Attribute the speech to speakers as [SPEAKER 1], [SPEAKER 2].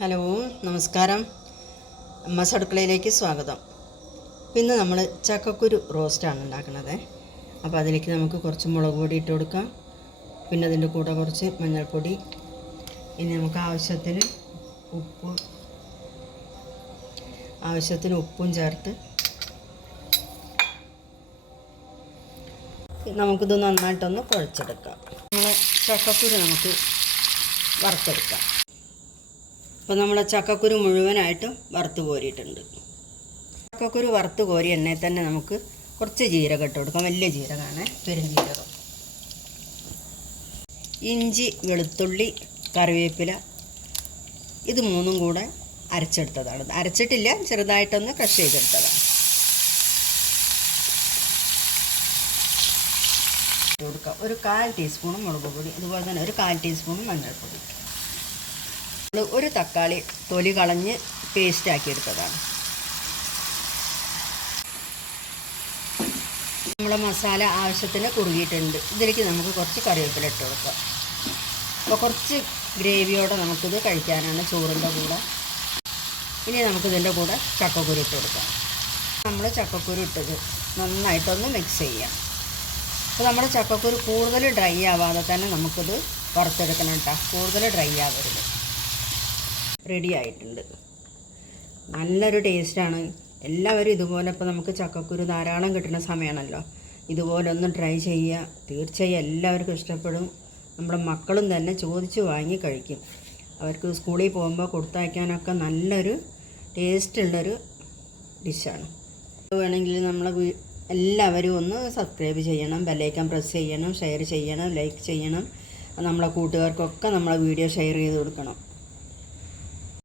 [SPEAKER 1] Hello നമസ്കാരം. അമ്മസ് അടുക്കളയിലേക്ക് സ്വാഗതം. ഇന്ന് നമ്മൾ ചക്കക്കുരു റോസ്റ്റാണ് ഉണ്ടാക്കുന്നത് അപ്പോൾ അതിലേക്ക് നമുക്ക് കുറച്ച് മുളക് പൊടി ഇട്ട് കൊടുക്കാം. പിന്നെ അതിന്റെ കൂടെ കുറച്ച് മഞ്ഞൾപ്പൊടി. ഇനി നമുക്ക് ആവശ്യത്തിന് ഉപ്പ് ആവശ്യത്തിന് ഉപ്പും ചേർത്ത് നമുക്കിത് നന്നായിട്ടൊന്ന് കുഴച്ചെടുക്കാം. നമ്മൾ ചക്കക്കുരു നമുക്ക് വറുത്തെടുക്കാം. അപ്പോൾ നമ്മൾ ചക്കക്കുരു മുഴുവനായിട്ടും വറുത്ത് കോരിയിട്ടുണ്ട്. ചക്കക്കുരു വറുത്ത് കോരി എണ്ണയിൽ തന്നെ നമുക്ക് കുറച്ച് ജീരകം ഇട്ട് കൊടുക്കാം. വലിയ ജീരകമാണ് പെരുംജീരകം ഇഞ്ചി വെളുത്തുള്ളി കറിവേപ്പില ഇത് മൂന്നും കൂടെ അരച്ചെടുത്തതാണ്. അരച്ചിട്ടില്ല ചെറുതായിട്ടൊന്ന് ക്രഷ് ചെയ്തെടുത്തതാണ്. കൊടുക്കാം. ഒരു കാൽ ടീസ്പൂണും മുളക് പൊടി അതുപോലെ തന്നെ ഒരു കാൽ ടീസ്പൂണും മഞ്ഞൾപ്പൊടി. ഒരു തക്കാളി തൊലി കളഞ്ഞ് പേസ്റ്റ് ആക്കി എടുത്തതാണ്. നമ്മുടെ മസാല ആവശ്യത്തിന് കുറുകിയിട്ടുണ്ട്. ഇതിലേക്ക് നമുക്ക് കുറച്ച് കറിവേപ്പില ഇട്ട് കൊടുക്കാം. അപ്പോൾ കുറച്ച് ഗ്രേവിയോടെ നമുക്കിത് കഴിക്കാനാണ് ചോറിന്റെ കൂടെ. ഇനി നമുക്കിതിന്റെ കൂടെ ചക്കക്കുരു ഇട്ട് കൊടുക്കാം. നമ്മൾ ചക്കക്കുരു ഇട്ടത് നന്നായിട്ടൊന്ന് മിക്സ് ചെയ്യാം. അപ്പോൾ നമ്മുടെ ചക്കക്കുരു കൂടുതൽ ഡ്രൈ ആവാതെ തന്നെ നമുക്കിത് വറുത്തെടുക്കണം കേട്ടോ കൂടുതൽ ഡ്രൈ ആവരുത്. റെഡി ആയിട്ടുണ്ട് നല്ലൊരു ടേസ്റ്റാണ്. എല്ലാവരും ഇതുപോലെ ഇപ്പോൾ നമുക്ക് ചക്കക്കുരു ധാരാളം കിട്ടുന്ന സമയമാണല്ലോ ഇതുപോലെ ഒന്ന് ട്രൈ ചെയ്യുക. തീർച്ചയായും എല്ലാവർക്കും ഇഷ്ടപ്പെടും. നമ്മുടെ മക്കളും തന്നെ ചോദിച്ച് വാങ്ങി കഴിക്കും. അവർക്ക് സ്കൂളിൽ പോകുമ്പോൾ കൊടുത്തയക്കാനൊക്കെ നല്ലൊരു ടേസ്റ്റുള്ളൊരു ഡിഷാണ്. വേണമെങ്കിൽ നമ്മളെ എല്ലാവരും ഒന്ന് സബ്സ്ക്രൈബ് ചെയ്യണം ബെല്ലൈക്കൺ പ്രസ് ചെയ്യണം ഷെയർ ചെയ്യണം ലൈക്ക് ചെയ്യണം. നമ്മളെ കൂട്ടുകാർക്കൊക്കെ നമ്മളെ വീഡിയോ ഷെയർ ചെയ്ത് കൊടുക്കണം.